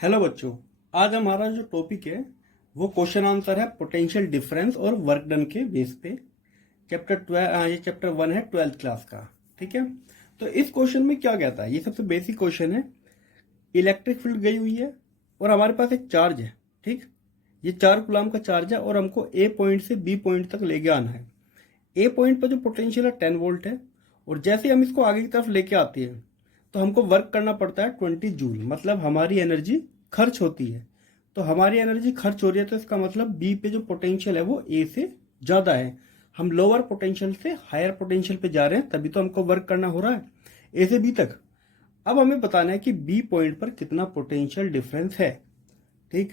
Hello बच्चों, आज हमारा जो टॉपिक है वो क्वेश्चन आंसर है पोटेंशियल डिफरेंस और वर्क डन के बेस पे। ये चैप्टर 1 है 12th क्लास का। ठीक है, तो इस क्वेश्चन में क्या कहता है, ये सबसे बेसिक क्वेश्चन है। इलेक्ट्रिक फील्ड गई हुई है और हमारे पास एक चार्ज है। ठीक, ये 4 कूलम का चार्ज है और हमको ए पॉइंट से बी पॉइंट तक लेके आना है। ए पॉइंट पर जो पोटेंशियल है 10 वोल्ट है और जैसे हम इसको आगे की तरफ लेके आते हैं तो हमको वर्क करना पड़ता है 20 जूल, मतलब हमारी एनर्जी खर्च होती है। तो हमारी एनर्जी खर्च हो रही है तो इसका मतलब बी पे जो पोटेंशियल है वो ए से ज़्यादा है। हम लोअर पोटेंशियल से हायर पोटेंशियल पे जा रहे हैं, तभी तो हमको वर्क करना हो रहा है ए से बी तक। अब हमें बताना है कि बी पॉइंट पर कितना पोटेंशियल डिफरेंस है। ठीक,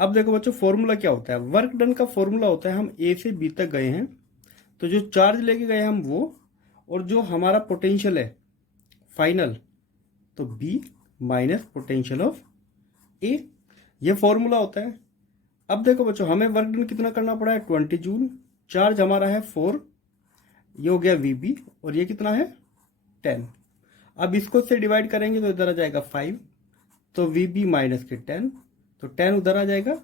अब देखो बच्चों, फॉर्मूला क्या होता है। वर्क डन का फॉर्मूला होता है, हम ए से बी तक गए हैं तो जो चार्ज लेके गए हम वो, और जो हमारा पोटेंशियल है फाइनल, तो बी माइनस पोटेंशियल ऑफ ए, ये फॉर्मूला होता है। अब देखो बच्चों, हमें वर्क डन कितना करना पड़ा है 20 जूल। चार्ज हमारा है 4, ये हो गया वीबी, और ये कितना है 10। अब इसको से डिवाइड करेंगे तो इधर आ जाएगा 5, तो वीबी माइनस के 10, तो 10 उधर आ जाएगा,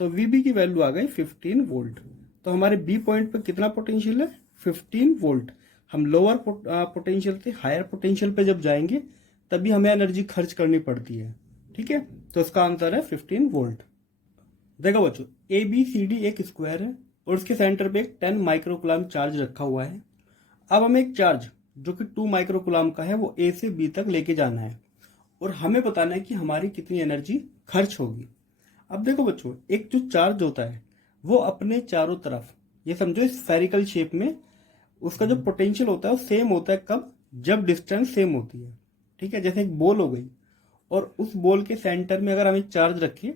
तो वीबी की वैल्यू आ गई 15 वोल्ट। तो हमारे बी पॉइंट पे कितना पोटेंशियल है 15 वोल्ट। हम लोअर पोटेंशियल से हायर पोटेंशियल पे जब जाएंगे तभी हमें एनर्जी खर्च करनी पड़ती है। ठीक है, तो इसका आंसर है 15 वोल्ट। देखो बच्चों, ए बी सी डी एक स्क्वायर है और उसके सेंटर पे एक 10 माइक्रोकुलाम चार्ज रखा हुआ है। अब हमें एक चार्ज जो कि 2 माइक्रोकुलाम का है वो ए से बी तक लेके जाना है और हमें बताना है कि हमारी कितनी एनर्जी खर्च होगी। अब देखो बच्चों, एक जो चार्ज होता है वो अपने चारों तरफ, ये समझो स्फेरिकल शेप में, उसका जो पोटेंशियल होता है वो सेम होता है कब, जब डिस्टेंस सेम होती है। ठीक है, जैसे एक बॉल हो गई और उस बॉल के सेंटर में अगर हम एक चार्ज रखें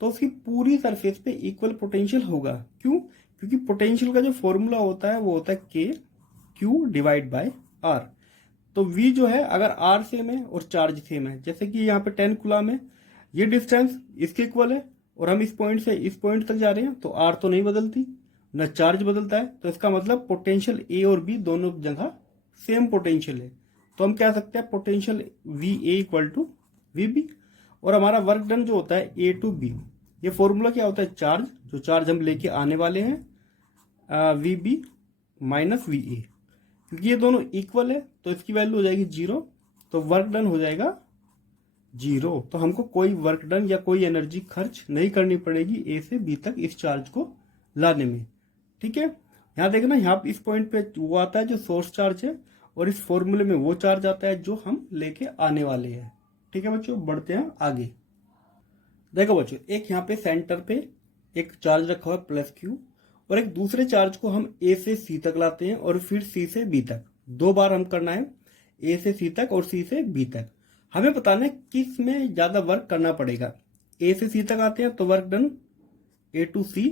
तो उसकी पूरी सरफेस पे इक्वल पोटेंशियल होगा। क्यों? क्योंकि पोटेंशियल का जो फॉर्मूला होता है वो होता है के क्यू डिवाइड बाय आर। तो V जो है, अगर R सेम है और चार्ज सेम है, जैसे कि यहाँ पे 10 कूलम है, ये डिस्टेंस इसके इक्वल है और हम इस पॉइंट से इस पॉइंट तक जा रहे हैं, तो R तो नहीं बदलती, न चार्ज बदलता है, तो इसका मतलब पोटेंशियल A और B दोनों जगह सेम पोटेंशियल है। तो हम कह सकते हैं potential VA equal to VB। और हमारा वर्क डन जो होता है A टू B, ये फॉर्मूला क्या होता है, चार्ज, जो चार्ज हम लेके आने वाले हैं VB माइनस VA, क्योंकि ये दोनों इक्वल है तो इसकी वैल्यू हो जाएगी 0, तो वर्क डन हो जाएगा 0। तो हमको कोई वर्क डन या कोई एनर्जी खर्च नहीं करनी पड़ेगी ए से बी तक इस चार्ज को लाने में। ठीक है, यहाँ देखना, यहाँ इस पॉइंट पे वो आता है जो सोर्स चार्ज है और इस फॉर्मूले में वो चार्ज आता है जो हम लेके आने वाले हैं। ठीक है बच्चों, बढ़ते हैं आगे। देखो बच्चों, एक यहाँ पे सेंटर पे एक चार्ज रखा हुआ है प्लस क्यू, और एक दूसरे चार्ज को हम ए से सी तक लाते हैं और फिर सी से बी तक। 2 बार हम करना है, ए से सी तक और सी से बी तक। हमें बताना है किस में ज्यादा वर्क करना पड़ेगा। ए से सी तक आते हैं तो work done A to C,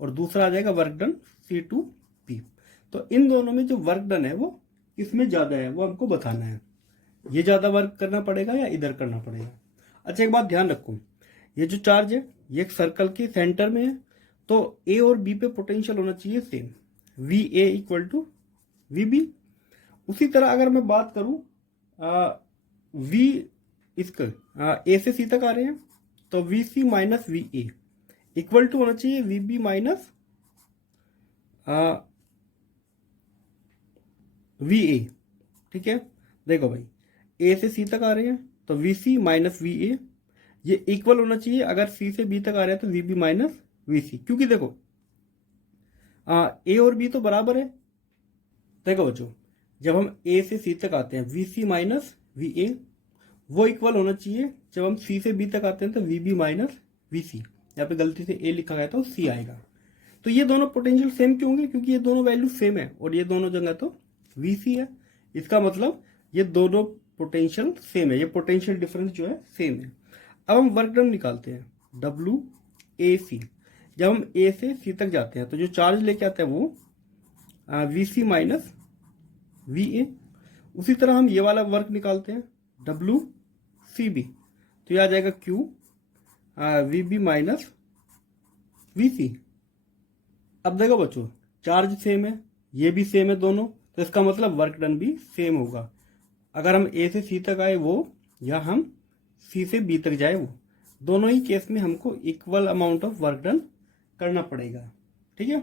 और दूसरा आ जाएगा work done C to B. तो इन दोनों में जो वर्क डन है वो किसमें ज्यादा है वो हमको बताना है। ये ज्यादा वर्क करना पड़ेगा या इधर करना पड़ेगा। अच्छा, एक बात ध्यान रखो, ये जो चार्ज है ये एक सर्कल के सेंटर में है, तो ए और बी पे पोटेंशियल होना चाहिए same, V A equal to V B. उसी तरह अगर मैं बात करूं वी इसका ए से सी तक आ रहे हैं तो V C minus V A equal to होना चाहिए V B minus V A. ठीक है, देखो भाई, ए से सी तक आ रहे हैं तो V C minus V A, ये इक्वल होना चाहिए अगर सी से बी तक आ रहे हैं तो वी बी माइनस वी सी, क्योंकि देखो ए और बी तो बराबर है। देखो बच्चों, जब हम ए से सी तक आते हैं V C minus V A, वो इक्वल होना चाहिए जब हम सी से बी तक आते हैं तो वी बी माइनस वी सी। यहाँ पे गलती से ए लिखा गया तो सी आएगा। तो ये दोनों पोटेंशियल सेम क्यों होंगे, क्योंकि ये दोनों वैल्यू सेम है और ये दोनों जगह तो वी सी है। इसका मतलब ये दोनों पोटेंशियल सेम है, ये पोटेंशियल डिफरेंस जो है सेम है। अब हम वर्क डन निकालते हैं, डब्ल्यू ए सी। जब हम ए से सी तक जाते हैं तो जो चार्ज लेके आते हैं वो V C minus V A. उसी तरह हम ये वाला वर्क निकालते हैं, डब्ल्यू सी बी, तो ये आ जाएगा Q V B minus V C. अब देखो बच्चों, चार्ज सेम है, ये भी सेम है दोनों, तो इसका मतलब वर्क डन भी सेम होगा। अगर हम ए से सी तक आए वो, या हम सी से बी तक जाए वो, दोनों ही केस में हमको equal amount of work done करना पड़ेगा। ठीक है,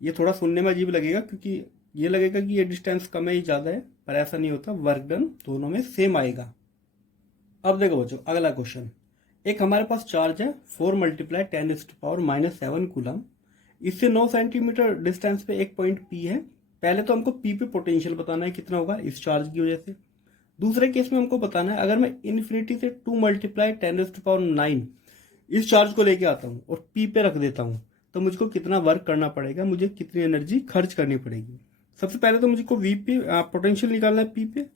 ये थोड़ा सुनने में अजीब लगेगा क्योंकि ये लगेगा कि ये डिस्टेंस कम है या ज़्यादा है, पर ऐसा नहीं होता, वर्क डन दोनों में सेम आएगा। अब देखो बच्चों अगला क्वेश्चन, एक हमारे पास चार्ज है 4 मल्टीप्लाई 10⁻⁷ कूलम, इससे 9 सेंटीमीटर डिस्टेंस पे एक पॉइंट पी है। पहले तो हमको पी पे पोटेंशियल बताना है कितना होगा इस चार्ज की वजह से। दूसरे केस में हमको बताना है अगर मैं इन्फिनिटी से 2 मल्टीप्लाई 10⁹ इस चार्ज को लेके आता हूँ और पी पे रख देता हूँ तो मुझको कितना वर्क करना पड़ेगा, मुझे कितनी एनर्जी खर्च करनी पड़ेगी। सबसे पहले तो मुझको वी पे पोटेंशियल निकालना है पी पे,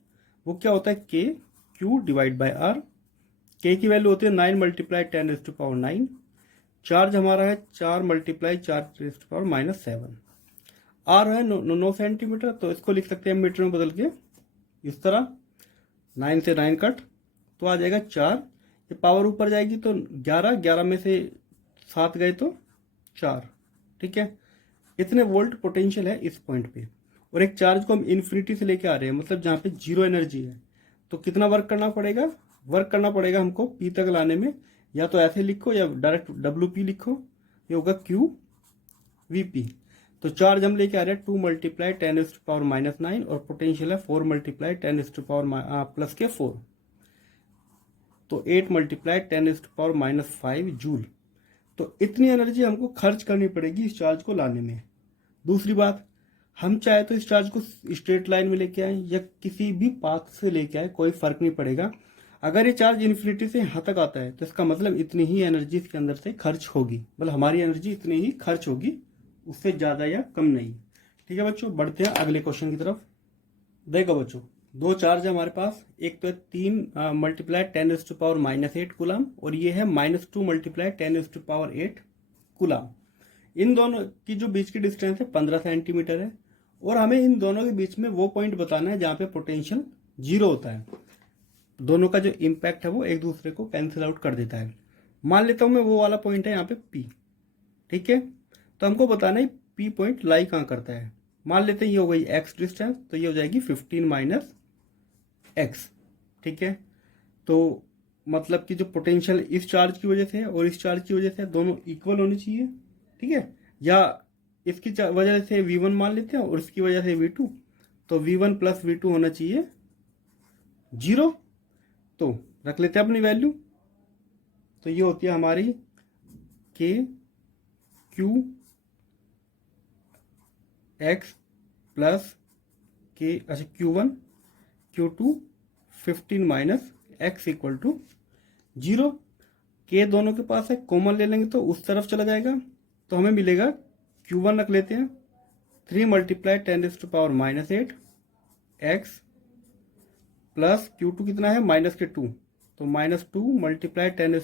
वो क्या होता है के क्यू डिवाइड बाय आर। के की वैल्यू होती है 9 मल्टीप्लाई 10⁹ चार्ज हमारा है 4 मल्टीप्लाई 4⁻⁷ आर है 9 सेंटीमीटर, तो इसको लिख सकते हैं मीटर में बदल के इस तरह, 9 से 9 कट तो आ जाएगा 4, ये पावर ऊपर जाएगी तो 11 में से 7 गए तो 4। ठीक है, इतने वोल्ट पोटेंशियल है इस पॉइंट पे, और एक चार्ज को हम इन्फिनिटी से लेके आ रहे हैं, मतलब जहाँ पे जीरो एनर्जी है, तो कितना वर्क करना पड़ेगा, वर्क करना पड़ेगा हमको पी तक लाने में, या तो ऐसे लिखो या डायरेक्ट डब्ल्यू पी लिखो, ये होगा क्यू वी पी। तो चार्ज हम लेके आ रहे हैं 2 मल्टीप्लाई 10⁻⁹ और पोटेंशियल है 4 मल्टीप्लाई 10⁻⁻⁴, तो 8 मल्टीप्लाई 10⁻⁵ जूल। तो इतनी एनर्जी हमको खर्च करनी पड़ेगी इस चार्ज को लाने में। दूसरी बात, हम चाहे तो इस चार्ज को स्ट्रेट लाइन में लेके आए या किसी भी पाथ से लेके आए, कोई फर्क नहीं पड़ेगा। अगर ये चार्ज इन्फिनिटी से यहाँ तक आता है तो इसका मतलब इतनी ही एनर्जी इसके अंदर से खर्च होगी, मतलब हमारी एनर्जी इतनी ही खर्च होगी, उससे ज़्यादा या कम नहीं। ठीक है बच्चों, बढ़ते हैं अगले क्वेश्चन की तरफ। देखो बच्चों, दो चार्ज है हमारे पास, एक तो है 3 मल्टीप्लाई 10⁻⁸ कूलम और ये है -2 मल्टीप्लाई 10⁸ कूलम। इन दोनों की जो बीच की डिस्टेंस है 15 सेंटीमीटर है, और हमें इन दोनों के बीच में वो पॉइंट बताना है जहाँ पे पोटेंशियल जीरो होता है। दोनों का जो इम्पैक्ट है वो एक दूसरे को कैंसिल आउट कर देता है। मान लेता हूँ मैं वो वाला पॉइंट है यहाँ पे पी। ठीक है, तो हमको बताना है पी पॉइंट लाई कहाँ करता है। मान लेते हैं ये हो गई एक्स डिस्टेंस, तो ये हो जाएगी 15 - एक्स। ठीक है, तो मतलब कि जो पोटेंशियल इस चार्ज की वजह से है और इस चार्ज की वजह से दोनों इक्वल होनी चाहिए। ठीक है, या इसकी वजह से V1 मान लेते हैं और इसकी वजह से V2, तो V1 + V2 होना चाहिए 0, तो रख लेते हैं अपनी वैल्यू। तो ये होती है हमारी के क्यू एक्स प्लस के, अच्छा Q1 Q2 15 - x equal to 0। के दोनों के पास है, कॉमन ले लेंगे तो उस तरफ चला जाएगा, तो हमें मिलेगा Q1 रख लेते हैं 3 मल्टीप्लाई 10⁻⁸ एक्स प्लस Q2 कितना है -2, तो -2 मल्टीप्लाई 10⁻⁸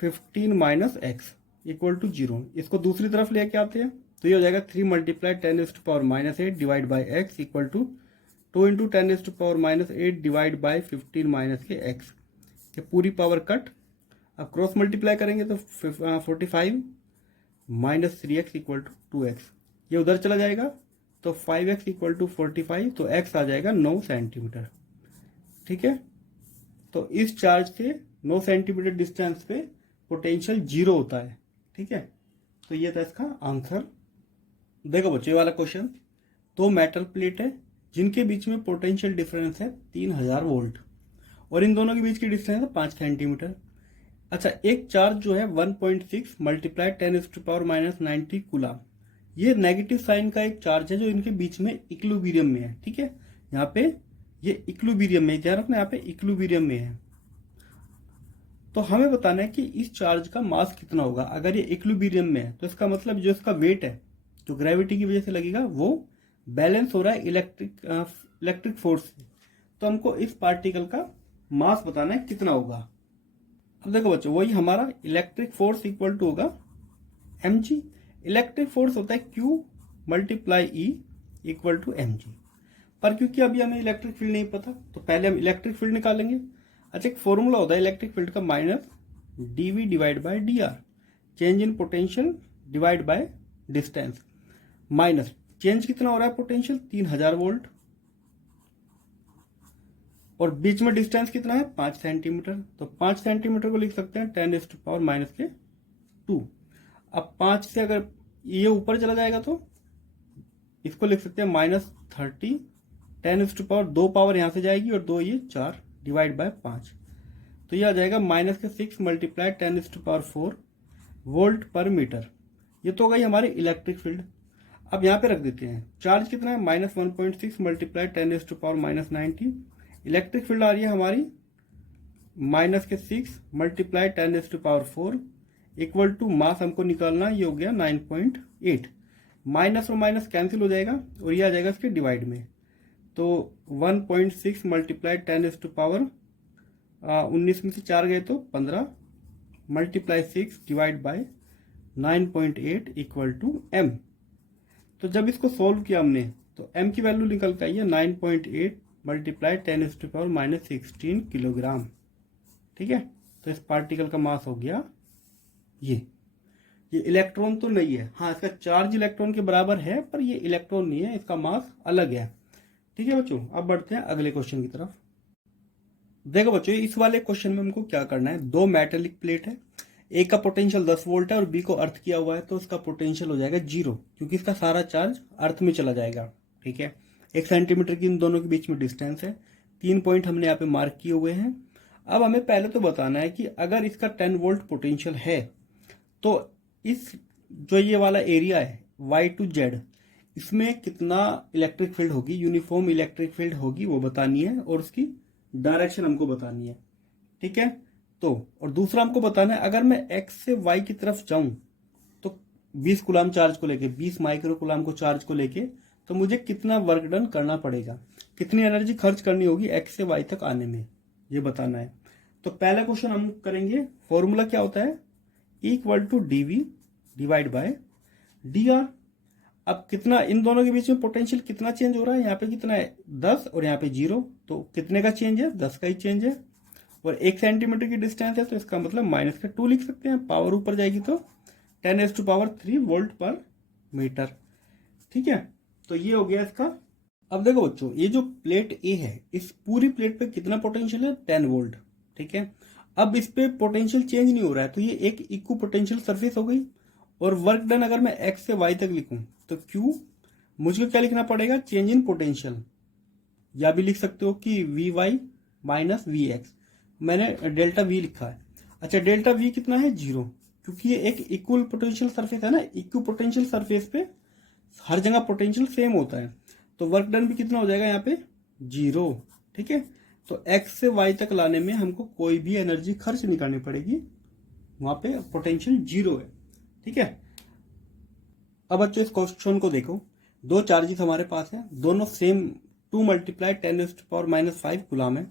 15 - एक्स इक्वल टू 0। इसको दूसरी तरफ लेके आते हैं तो ये हो जाएगा 3 multiply 10⁻⁸ divide by x equal to 2 × 10⁻⁸ divide by 15 - के एक्स। ये पूरी पावर कट। अब क्रॉस मल्टीप्लाई करेंगे तो 45 - 3x इक्वल टू 2x, ये उधर चला जाएगा तो 5x इक्वल टू 45, तो x आ जाएगा 9 सेंटीमीटर। ठीक है, तो इस चार्ज से 9 सेंटीमीटर डिस्टेंस पे पोटेंशियल 0 होता है। ठीक है, तो ये था इसका आंसर। देखो बच्चों, ये वाला क्वेश्चन, दो मेटल प्लेट है जिनके बीच में पोटेंशियल डिफरेंस है 3000 वोल्ट और इन दोनों के बीच की डिस्टेंस है 5 सेंटीमीटर। अच्छा, एक चार्ज जो है 1.6 मल्टीप्लाई 10⁻⁻90 कूलम, ये नेगेटिव साइन का एक चार्ज है जो इनके बीच में इक्विलिब्रियम में है। ठीक है, यहाँ पे ये इक्विलिब्रियम में, ध्यान रखना यहाँ पे इक्विलिब्रियम में है। तो हमें बताना है कि इस चार्ज का मास कितना होगा। अगर ये इक्विलिब्रियम में है तो इसका मतलब जो इसका वेट है जो ग्रेविटी की वजह से लगेगा वो बैलेंस हो रहा है इलेक्ट्रिक फोर्स से। तो हमको इस पार्टिकल का मास बताना है कितना होगा। अब देखो बच्चों, वही हमारा इलेक्ट्रिक फोर्स इक्वल टू होगा mg। इलेक्ट्रिक फोर्स होता है Q × E equal to mg, पर क्योंकि अभी हमें इलेक्ट्रिक फील्ड नहीं पता तो पहले हम इलेक्ट्रिक फील्ड निकालेंगे। अच्छा, एक फॉर्मूला होता है इलेक्ट्रिक फील्ड का -dv divide by dr, change in potential divide by distance. Minus change कितना हो रहा है पोटेंशियल 3000 वोल्ट, और बीच में डिस्टेंस कितना है 5 सेंटीमीटर, तो 5 सेंटीमीटर को लिख सकते हैं 10⁻⁻²। अब 5 से अगर ये ऊपर चला जाएगा तो इसको लिख सकते हैं -30, 10⁻², पावर यहां से जाएगी और 2 ये 4 डिवाइड बाय 5, तो ये आ जाएगा -6 × 10⁻4 वोल्ट पर मीटर। ये तो हो गई हमारी इलेक्ट्रिक फील्ड। अब यहाँ पे रख देते हैं चार्ज कितना है -1.6 × 10⁻90। इलेक्ट्रिक फील्ड आ रही है हमारी -6 × 10⁻4 इक्वल टू मास हमको निकालना, ये हो गया 9.8। माइनस और माइनस कैंसिल हो जाएगा और ये आ जाएगा इसके डिवाइड में, तो 1.6 × 10⁻19 में से 4 गए तो 15 × 6 divide by 9.8 equal to m। तो जब इसको सोल्व किया हमने तो m की वैल्यू निकल के आई है 9.8 × 10⁻16 किलोग्राम। ठीक है, तो इस पार्टिकल का मास हो गया ये इलेक्ट्रॉन तो नहीं है, हाँ इसका चार्ज इलेक्ट्रॉन के बराबर है पर ये इलेक्ट्रॉन नहीं है, इसका मास अलग है। ठीक है बच्चों, अब बढ़ते हैं अगले क्वेश्चन की तरफ। देखो बच्चों, इस वाले क्वेश्चन में हमको क्या करना है, दो मेटेलिक प्लेट है, एक का पोटेंशियल 10 वोल्ट है और बी को अर्थ किया हुआ है, तो उसका पोटेंशियल हो जाएगा 0 क्योंकि इसका सारा चार्ज अर्थ में चला जाएगा। ठीक है, 1 सेंटीमीटर की इन दोनों के बीच में डिस्टेंस है, 3 पॉइंट हमने यहाँ पे मार्क किए हुए हैं। अब हमें पहले तो बताना है कि अगर इसका 10 वोल्ट पोटेंशियल है तो इस जो ये वाला एरिया है y to z, इसमें कितना इलेक्ट्रिक फील्ड होगी, यूनिफॉर्म इलेक्ट्रिक फील्ड होगी वो बतानी है और उसकी डायरेक्शन हमको बतानी है। ठीक है, तो और दूसरा हमको बताना है अगर मैं x से y की तरफ जाऊं तो 20 कूलाम चार्ज को लेके, 20 माइक्रो कूलाम को चार्ज को लेके, तो मुझे कितना वर्क डन करना पड़ेगा, कितनी एनर्जी खर्च करनी होगी x से y तक आने में, ये बताना है। तो पहला क्वेश्चन हम करेंगे, फॉर्मूला क्या होता है, equal to dv divide by dr। अब कितना इन दोनों के बीच में पोटेंशियल कितना चेंज हो रहा है, यहाँ पे कितना है 10 और यहाँ पे 0, तो कितने का चेंज है 10 का ही चेंज है, और 1 सेंटीमीटर की डिस्टेंस है तो इसका मतलब -2 लिख सकते हैं, पावर ऊपर जाएगी तो 10⁻3 वोल्ट पर मीटर। ठीक है, तो ये हो गया इसका। अब देखो बच्चों, ये जो प्लेट ए है इस पूरी प्लेट पे कितना पोटेंशियल है 10 वोल्ट। ठीक है, अब इस पे पोटेंशियल चेंज नहीं हो रहा है तो ये एक इक्वल पोटेंशियल सरफेस हो गई, और वर्क डन अगर मैं x से y तक लिखूं तो q, मुझे क्या लिखना पड़ेगा, चेंज इन पोटेंशियल, या भी लिख सकते हो कि vy माइनस vx, मैंने डेल्टा v लिखा है। अच्छा, डेल्टा v कितना है 0, क्योंकि ये एक इक्वल पोटेंशियल सरफेस है ना, इक्वल पोटेंशियल सरफेस पे हर जगह पोटेंशियल सेम होता है, तो वर्क डन भी कितना हो जाएगा यहाँ पे 0। ठीक है, तो x से y तक लाने में हमको कोई भी एनर्जी खर्च नहीं करनी पड़ेगी, वहां पे पोटेंशियल 0 है। ठीक है, अब बच्चों इस क्वेश्चन को देखो, दो चार्जेस हमारे पास है, दोनों सेम 2 × 10⁻⁵ कूलाम है।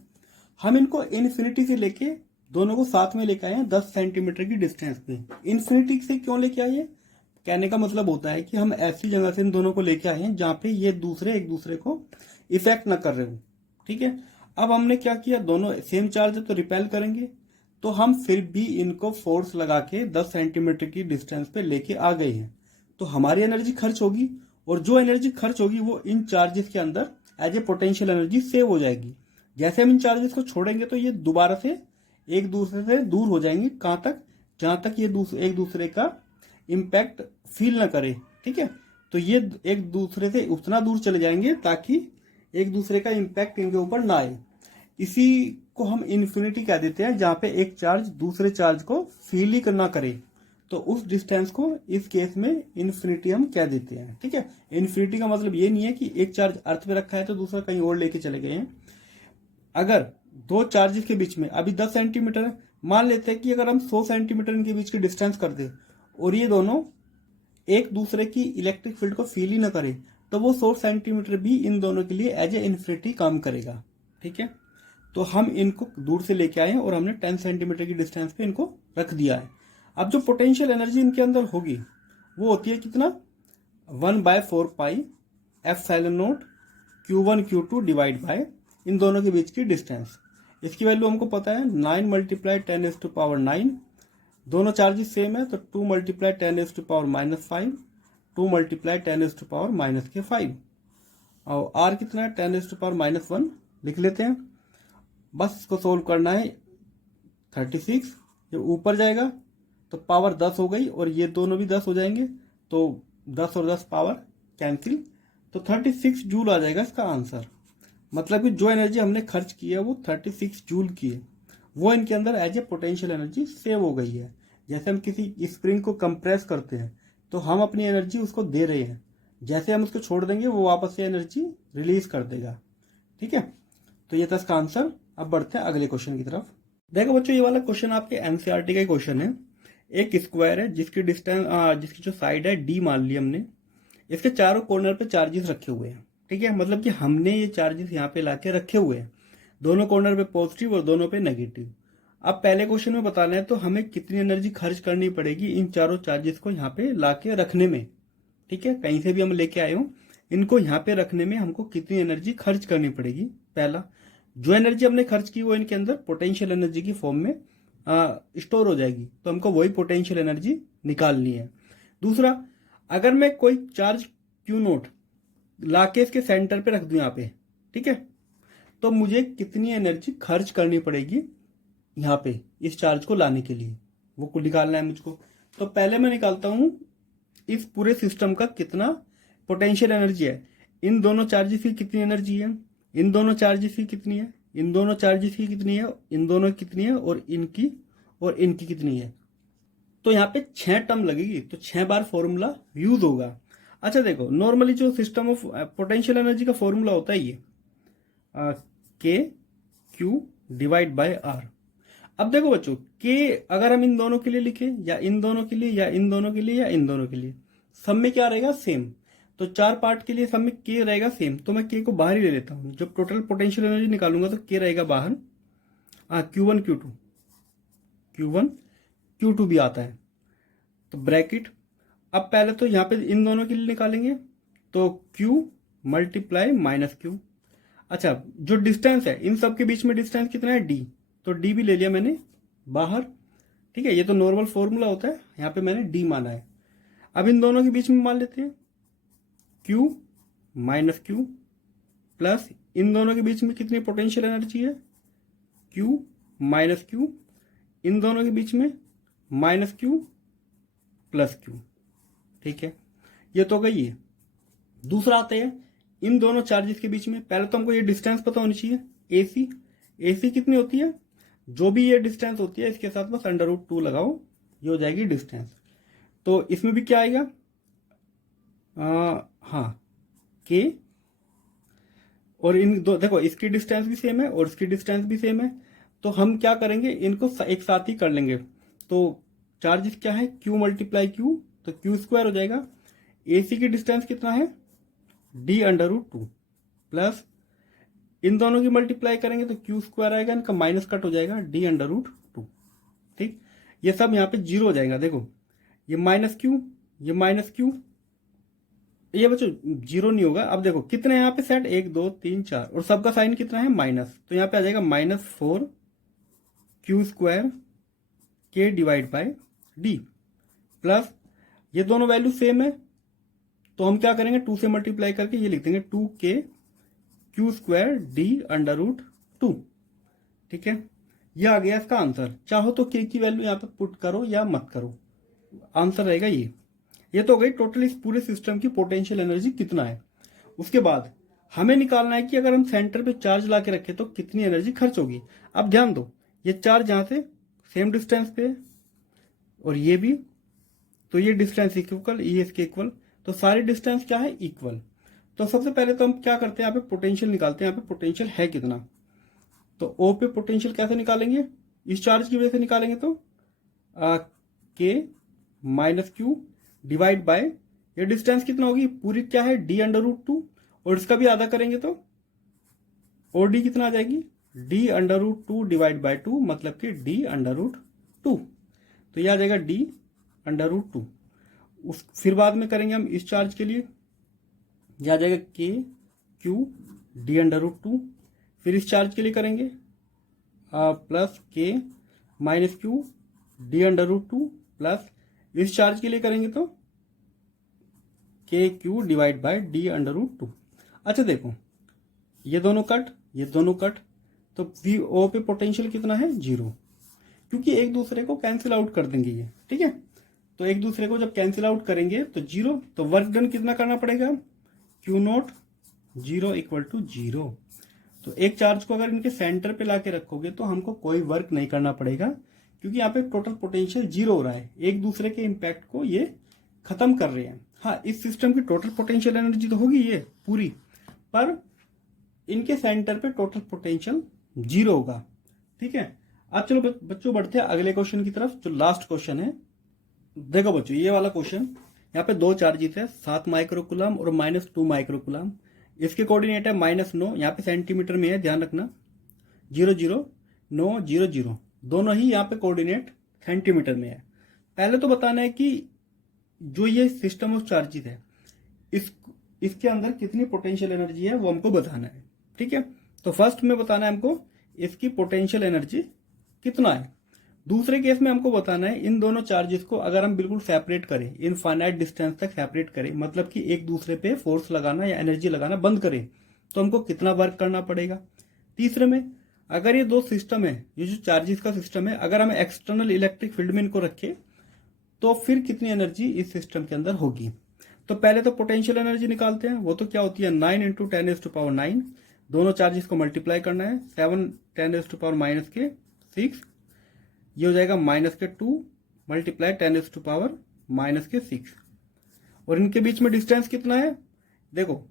हम इनको इन्फिनिटी से लेके दोनों को साथ में लेके आए हैं 10 सेंटीमीटर की डिस्टेंस पे। इन्फिनिटी से क्यों लेके आए, कहने का मतलब होता है कि हम ऐसी जगह से इन दोनों को लेके आए हैं जहां पे ये एक दूसरे को इफेक्ट ना कर रहे हो। ठीक है, अब हमने क्या किया, दोनों सेम चार्ज है तो रिपेल करेंगे, तो हम फिर भी इनको फोर्स लगा के 10 सेंटीमीटर की डिस्टेंस पे लेके आ गए हैं, तो हमारी एनर्जी खर्च होगी, और जो एनर्जी खर्च होगी वो इन चार्जेस के अंदर as a potential energy save हो जाएगी। जैसे हम इन चार्जेस को छोड़ेंगे तो ये दोबारा से एक दूसरे से दूर हो जाएंगे, कहाँ तक, जहां तक ये एक दूसरे का इम्पैक्ट फील ना करे। ठीक है, तो ये एक दूसरे से उतना दूर चले जाएंगे ताकि एक दूसरे का इम्पैक्ट इनके ऊपर ना आए। इसी को हम इन्फिनिटी कह देते हैं, जहां पे एक चार्ज दूसरे चार्ज को फील ही ना करे, तो उस डिस्टेंस को इस केस में इन्फिनिटी हम कह देते हैं। ठीक है, इन्फिनिटी का मतलब ये नहीं है कि एक चार्ज अर्थ पे रखा है तो दूसरा कहीं और लेके चले गए हैं। अगर दो चार्जेस के बीच में अभी 10 सेंटीमीटर है, मान लेते हैं कि अगर हम 100 सेंटीमीटर इनके बीच की डिस्टेंस कर दे और ये दोनों एक दूसरे की इलेक्ट्रिक फील्ड को फील ही ना करे, तो वो 100 सेंटीमीटर भी इन दोनों के लिए एज ए इन्फिनिटी काम करेगा। ठीक है, तो हम इनको दूर से लेके आए हैं और हमने 10 सेंटीमीटर की डिस्टेंस पे इनको रख दिया है। अब जो पोटेंशियल एनर्जी इनके अंदर होगी वो होती है कितना, 1/4 पाई ε0 Q1 Q2 डिवाइड बाय इन दोनों के बीच की डिस्टेंस। इसकी वैल्यू हमको पता है 9 × 10⁻9, दोनों चार्जेस सेम है तो 2 × 10⁻5, 2 × 10⁻⁵, और r कितना है 10⁻1 लिख लेते हैं। बस इसको सोल्व करना है। 36 जब ऊपर जाएगा तो पावर 10 हो गई और ये दोनों भी 10 हो जाएंगे, तो 10 और 10 पावर कैंसिल, तो 36 जूल आ जाएगा इसका आंसर। मतलब कि जो एनर्जी हमने खर्च की है वो 36 जूल की है, वो इनके अंदर as a potential energy save हो गई है। जैसे हम किसी स्प्रिंग को कंप्रेस करते हैं तो हम अपनी एनर्जी उसको दे रहे हैं, जैसे हम उसको छोड़ देंगे वो वापस से एनर्जी रिलीज कर देगा। ठीक है, तो ये था इसका आंसर। अब बढ़ते हैं अगले क्वेश्चन की तरफ। देखो बच्चों, ये वाला क्वेश्चन आपके एनसीईआरटी का क्वेश्चन है। एक स्क्वायर है जिसकी डिस्टेंस जिसकी जो साइड है डी मान ली हमने, इसके चारों कॉर्नर पे चार्जेस रखे हुए हैं। ठीक है, मतलब कि हमने ये चार्जेस यहाँ पे लाके रखे हुए हैं, दोनों कॉर्नर पे पॉजिटिव और दोनों पे नेगेटिव। अब पहले क्वेश्चन में बताना है तो हमें कितनी एनर्जी खर्च करनी पड़ेगी इन चारों चार्जेस को यहाँ पे लाके रखने में। ठीक है, कहीं से भी हम लेके आए हो, इनको यहाँ पे रखने में हमको कितनी एनर्जी खर्च करनी पड़ेगी। पहला, जो एनर्जी हमने खर्च की वो इनके अंदर पोटेंशियल एनर्जी की फॉर्म में स्टोर हो जाएगी, तो हमको वही पोटेंशियल एनर्जी निकालनी है। दूसरा, अगर मैं कोई चार्ज क्यू नोट लाके इसके सेंटर पे रख दूं यहाँ पे, ठीक है, तो मुझे कितनी एनर्जी खर्च करनी पड़ेगी यहाँ पे इस चार्ज को लाने के लिए, वो को निकालना है मुझको। तो पहले मैं निकालता हूं इस पूरे सिस्टम का कितना पोटेंशियल एनर्जी है, इन दोनों चार्जेस की कितनी एनर्जी है, इन दोनों चार्जेस की कितनी है, इन दोनों चार्जेस की कितनी है, इन दोनों की कितनी है, और इनकी कितनी है। तो यहाँ पे 6 टर्म लगेगी, तो 6 बार फॉर्मूला यूज होगा। अच्छा देखो, नॉर्मली जो सिस्टम ऑफ पोटेंशियल एनर्जी का फॉर्मूला होता है ये के क्यू डिवाइड बाय आर। अब देखो बच्चों, के अगर हम इन दोनों के लिए लिखे, या इन दोनों के लिए, या इन दोनों के लिए, या इन दोनों के लिए, सब में क्या रहेगा, सेम। तो 4 पार्ट के लिए सब में के रहेगा सेम, तो मैं के को बाहर ही ले लेता हूं। जब टोटल पोटेंशियल एनर्जी निकालूंगा तो के रहेगा बाहर, Q1 Q2, Q1 Q2 भी आता है, तो ब्रैकेट। अब पहले तो यहाँ पे इन दोनों के लिए निकालेंगे, तो Q मल्टीप्लाई माइनस Q। अच्छा, जो डिस्टेंस है इन सब के बीच में, डिस्टेंस कितना है, D, तो D भी ले लिया मैंने बाहर। ठीक है, ये तो नॉर्मल फॉर्मूला होता है, यहाँ पे मैंने D माना है। अब इन दोनों के बीच में मान लेते हैं Q माइनस Q प्लस इन दोनों के बीच में कितनी पोटेंशियल एनर्जी है, Q माइनस Q, इन दोनों के बीच में माइनस Q प्लस Q। ठीक है, ये तो गई है। दूसरा आते हैं इन दोनों चार्जेस के बीच में। पहले तो हमको ये डिस्टेंस पता होनी चाहिए, AC कितनी होती है, जो भी ये डिस्टेंस होती है इसके साथ बस √2 लगाओ, ये हो जाएगी डिस्टेंस। तो इसमें भी क्या आएगा, हाँ, के, और इन दो देखो, इसकी डिस्टेंस भी सेम है और इसकी डिस्टेंस भी सेम है, तो हम क्या करेंगे, इनको एक साथ ही कर लेंगे। तो चार्जेस क्या है, Q मल्टीप्लाई Q, तो Q² हो जाएगा। AC की डिस्टेंस कितना है, D√2 प्लस इन दोनों की मल्टीप्लाई करेंगे तो Q² आएगा, इनका माइनस कट हो जाएगा, D√2। ठीक, ये सब यहाँ पे 0 हो जाएगा। देखो, ये माइनस Q, ये माइनस Q, ये बच्चों 0 नहीं होगा। अब देखो कितने यहाँ पे सेट, 1 2 3 4, और सबका साइन कितना है, माइनस, तो यहाँ पे आ जाएगा -4Q² के डिवाइड बाय D प्लस ये दोनों वैल्यू सेम है, तो हम क्या करेंगे, 2 से मल्टीप्लाई करके ये लिख देंगे 2K Q² D√2। ठीक है, ये आ गया इसका आंसर। चाहो तो K की वैल्यू यहाँ पे पुट करो या मत करो, आंसर रहेगा ये तो हो गई टोटल इस पूरे सिस्टम की पोटेंशियल एनर्जी कितना है। उसके बाद हमें निकालना है कि अगर हम सेंटर पे चार्ज ला के रखें तो कितनी एनर्जी खर्च होगी। अब ध्यान दो, ये चार्ज यहां से सेम डिस्टेंस पे है और ये भी, तो ये डिस्टेंस इक्वल, ये इसके इक्वल, तो सारी डिस्टेंस क्या है, इक्वल। तो सबसे पहले तो हम क्या करते हैं, यहाँ पे पोटेंशियल निकालते हैं। यहाँ पे पोटेंशियल है कितना, तो O पे पोटेंशियल कैसे निकालेंगे, इस चार्ज की वजह से निकालेंगे, तो K minus Q divide by ये डिस्टेंस कितना होगी, पूरी क्या है, D√2, और इसका भी आधा करेंगे तो OD कितना आ जाएगी, D√2 डिवाइड बाय 2, मतलब कि D√2, तो यह आ जाएगा D√2। फिर बाद में करेंगे हम इस चार्ज के लिए, यह आ जाएगा K Q D√2। फिर इस चार्ज के लिए करेंगे plus K minus Q D√2 plus इस चार्ज के लिए करेंगे तो KQ डिवाइड बाय D√2। अच्छा देखो, ये दोनों कट, ये दोनों कट, तो VO पे पोटेंशियल कितना है 0, क्योंकि एक दूसरे को कैंसिल आउट कर देंगे ये, ठीक है। तो एक दूसरे को जब कैंसिल आउट करेंगे तो 0, तो वर्क डन कितना करना पड़ेगा, Q0 0 इक्वल टू 0। तो एक चार्ज को अगर इनके सेंटर पे लाके रखोगे तो हमको कोई वर्क नहीं करना पड़ेगा, क्योंकि यहाँ पे टोटल पोटेंशियल 0 हो रहा है, एक दूसरे के इम्पैक्ट को ये खत्म कर रहे हैं। हाँ, इस सिस्टम की टोटल पोटेंशियल एनर्जी तो होगी ये पूरी, पर इनके सेंटर पे टोटल पोटेंशियल 0 होगा, ठीक है। अब चलो बच्चों बढ़ते हैं अगले क्वेश्चन की तरफ, जो लास्ट क्वेश्चन है। देखो बच्चों, ये वाला क्वेश्चन, यहाँ पे दो चार्जेस है, 7 माइक्रोकुलम और -2 माइक्रोकुलम। इसके कोऑर्डिनेट है -9, यहाँ पे सेंटीमीटर में है, ध्यान रखना, 0 0 9 0 0, दोनों ही यहाँ पे कोऑर्डिनेट सेंटीमीटर में है। पहले तो बताना है कि जो ये सिस्टम ऑफ चार्जेस है, इसके अंदर कितनी पोटेंशियल एनर्जी है वो हमको बताना है, ठीक है। तो फर्स्ट में बताना है हमको इसकी पोटेंशियल एनर्जी कितना है। दूसरे केस में हमको बताना है इन दोनों चार्जेस को अगर हम बिल्कुल सेपरेट करें, इनफाइनाइट डिस्टेंस तक सेपरेट करें, मतलब कि एक दूसरे पे फोर्स लगाना या एनर्जी लगाना बंद करें, तो हमको कितना वर्क करना पड़ेगा। तीसरे में अगर ये दो सिस्टम है, ये जो चार्जेस का सिस्टम है, अगर हम एक्सटर्नल इलेक्ट्रिक फील्ड में इनको रखें तो फिर कितनी एनर्जी इस सिस्टम के अंदर होगी। तो पहले तो पोटेंशियल एनर्जी निकालते हैं, वो तो क्या होती है 9 × 10⁻⁹, दोनों चार्जेस को मल्टीप्लाई करना है, 7 10⁻⁻6, ये हो जाएगा -2 मल्टीप्लाई 10⁻⁻6, और इनके बीच में डिस्टेंस कितना है, देखो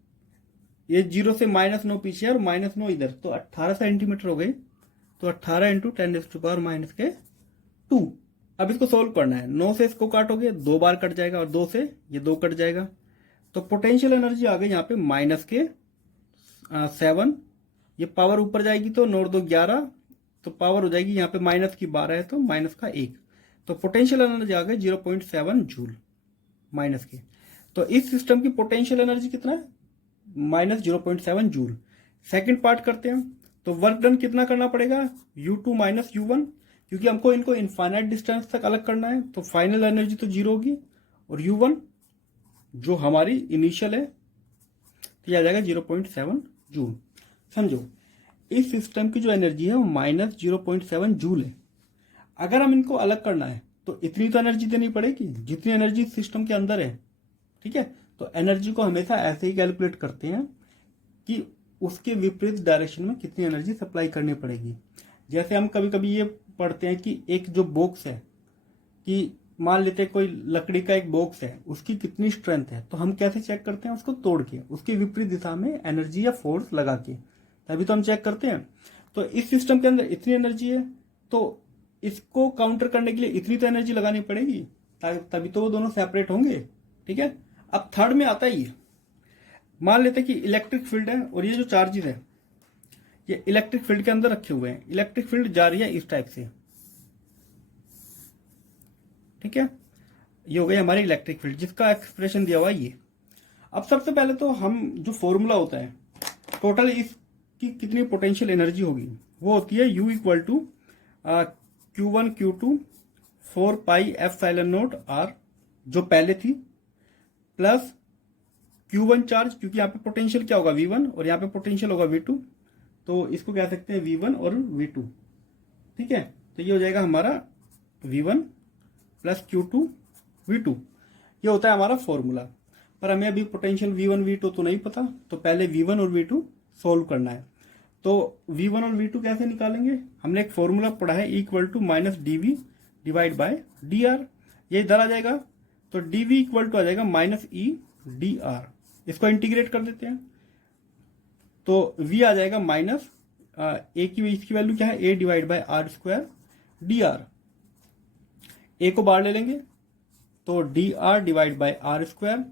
ये 0 से -9 पीछे है और -9 इधर, तो 18 सेंटीमीटर हो गई। तो 18 × 10⁻⁻2। अब इसको सोल्व करना है, 9 से इसको काटोगे 2 बार कट जाएगा और 2 से ये 2 कट जाएगा। तो पोटेंशियल एनर्जी आ गई यहाँ पे -7, ये पावर ऊपर जाएगी तो 9 2 11, तो पावर हो जाएगी यहाँ पे -12 है तो -1, तो पोटेंशियल एनर्जी आ गई 0.7 जूल माइनस के। तो इस सिस्टम की पोटेंशियल एनर्जी कितना है, -0.7 जूल। सेकंड पार्ट करते हैं, तो वर्क डन कितना करना पड़ेगा, U2 - U1, क्योंकि हमको इनको इनफाइनाइट डिस्टेंस तक अलग करना है, तो फाइनल एनर्जी तो 0 होगी, और U1 जो हमारी इनिशियल है तो यह आ जाएगा 0.7 जूल। समझो, इस सिस्टम की जो एनर्जी है वो -0.7 जूल है। अगर हम इनको अलग करना है तो इतनी तो एनर्जी देनी पड़ेगी जितनी एनर्जी सिस्टम के अंदर है, ठीक है। तो एनर्जी को हमेशा ऐसे ही कैलकुलेट करते हैं कि उसके विपरीत डायरेक्शन में कितनी एनर्जी सप्लाई करनी पड़ेगी। जैसे हम कभी कभी ये पढ़ते हैं कि एक जो बॉक्स है, कि मान लेते हैं कोई लकड़ी का एक बॉक्स है, उसकी कितनी स्ट्रेंथ है, तो हम कैसे चेक करते हैं, उसको तोड़ के उसके विपरीत दिशा में एनर्जी या फोर्स लगा के, तभी तो हम चेक करते हैं। तो इस सिस्टम के अंदर इतनी एनर्जी है, तो इसको काउंटर करने के लिए इतनी तो एनर्जी लगानी पड़ेगी, तभी तो वो दोनों सेपरेट होंगे, ठीक है। अब थर्ड में आता है ये, मान लेते हैं कि इलेक्ट्रिक फील्ड है और ये जो चार्जेस है ये इलेक्ट्रिक फील्ड के अंदर रखे हुए हैं, इलेक्ट्रिक फील्ड जा रही है इस टाइप से, ठीक है। ये हो गई हमारी इलेक्ट्रिक फील्ड जिसका एक्सप्रेशन दिया हुआ है ये। अब सबसे पहले तो हम जो फॉर्मूला होता है टोटल इसकी कितनी पोटेंशियल एनर्जी होगी, वो होती है U = Q1 Q2 4πε0R, जो पहले थी, प्लस Q1 चार्ज, क्योंकि यहाँ पे पोटेंशियल क्या होगा V1 और यहाँ पे पोटेंशियल होगा V2, तो इसको कह सकते हैं V1 और V2, ठीक है। तो ये हो जाएगा हमारा V1 + Q2 V2, ये होता है हमारा फॉर्मूला। पर हमें अभी पोटेंशियल V1 V2 तो नहीं पता, तो पहले V1 और V2 सोल्व करना है। तो V1 और V2 कैसे निकालेंगे, हमने एक फॉर्मूला पढ़ा है E = -dV/dr, ये इधर आ जाएगा, तो dV = आ जाएगा -E/dr, इसको इंटीग्रेट कर देते हैं, तो V आ जाएगा माइनस इसकी वैल्यू क्या है, A/r² dr, A को बाहर ले लेंगे तो dr/r²,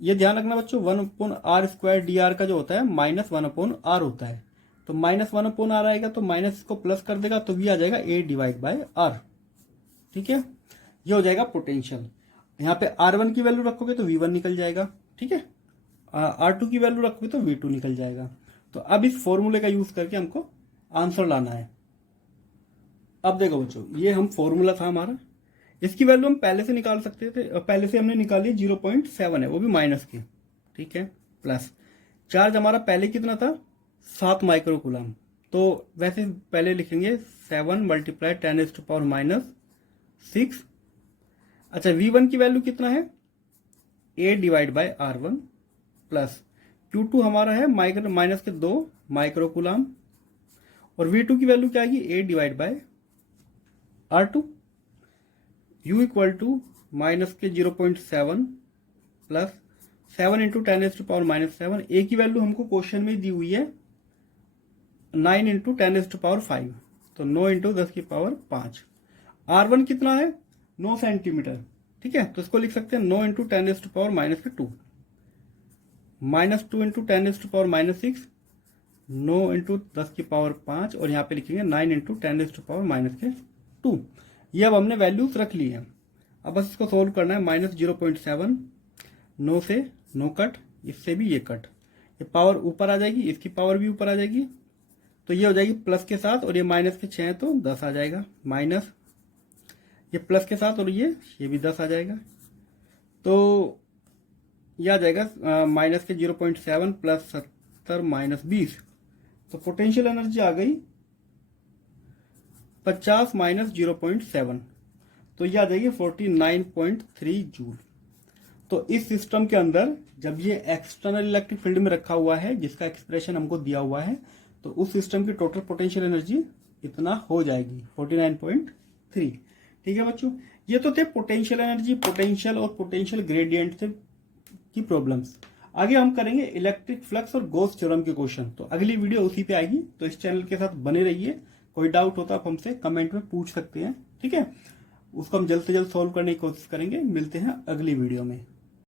ये ध्यान रखना बच्चों 1/r² dr का जो होता है -1/r होता है, तो -1/r आएगा तो माइनस इसको प्लस कर देगा, तो V आ जाएगा A/r, ठीक है। ये हो जाएगा पोटेंशियल। यहाँ पे R1 की वैल्यू रखोगे तो V1 निकल जाएगा, ठीक है, R2 की वैल्यू रखोगे तो V2 निकल जाएगा। तो अब इस फॉर्मूले का यूज करके हमको आंसर लाना है। अब देखो बच्चों, ये हम फॉर्मूला था हमारा, इसकी वैल्यू हम पहले से निकाल सकते थे, पहले से हमने निकाली 0.7 है, वो भी माइनस की, ठीक है, प्लस चार्ज हमारा पहले कितना था 7 माइक्रोकुलम, तो वैसे पहले लिखेंगे 7 मल्टीप्लाई 10⁻⁻⁶। अच्छा V1 की वैल्यू कितना है, A/R1 प्लस Q2 हमारा है माइनस के 2 माइक्रो कूलम, और V2 की वैल्यू क्या आएगी, A/R2। U equal to minus के 0.7 प्लस 7 इंटू 10⁻⁻7। ए की वैल्यू हमको क्वेश्चन में दी हुई है 9 इंटू 10⁵, तो 9 इंटू 10⁵। R1 कितना है, 9 सेंटीमीटर, ठीक है, तो इसको लिख सकते हैं 9 इंटू 10⁻², माइनस 2 इंटू 10⁻⁻6, 9 इंटू 10⁵, और यहाँ पे लिखेंगे 9 इंटू 10⁻⁻²। ये अब हमने वैल्यूज रख ली है। अब बस इसको सोल्व करना है। माइनस 0.7, 9 से 9 कट, इससे भी ये कट, ये पावर ऊपर आ जाएगी, इसकी पावर भी ऊपर आ जाएगी, तो ये हो जाएगी प्लस के साथ, और ये माइनस के 6 तो 10 आ जाएगा, माइनस ये प्लस के साथ, और ये भी 10 आ जाएगा, तो ये आ जाएगा माइनस के 0.7 प्लस 70 माइनस 20, तो पोटेंशियल एनर्जी आ गई 50 माइनस 0.7, तो ये आ जाएगी 49.3 जूल। तो इस सिस्टम के अंदर जब ये एक्सटर्नल इलेक्ट्रिक फील्ड में रखा हुआ है, जिसका एक्सप्रेशन हमको दिया हुआ है, तो उस सिस्टम की टोटल पोटेंशियल एनर्जी इतना हो जाएगी 49.3। ठीक है बच्चों, ये तो थे पोटेंशियल एनर्जी, पोटेंशियल और पोटेंशियल ग्रेडियंट से की प्रॉब्लम्स। आगे हम करेंगे इलेक्ट्रिक फ्लक्स और गॉस थ्योरम के क्वेश्चन, तो अगली वीडियो उसी पे आएगी, तो इस चैनल के साथ बने रहिए। कोई डाउट होता आप हमसे कमेंट में पूछ सकते हैं, ठीक है, उसको हम जल्द से जल्द सॉल्व करने की कोशिश करेंगे। मिलते हैं अगली वीडियो में।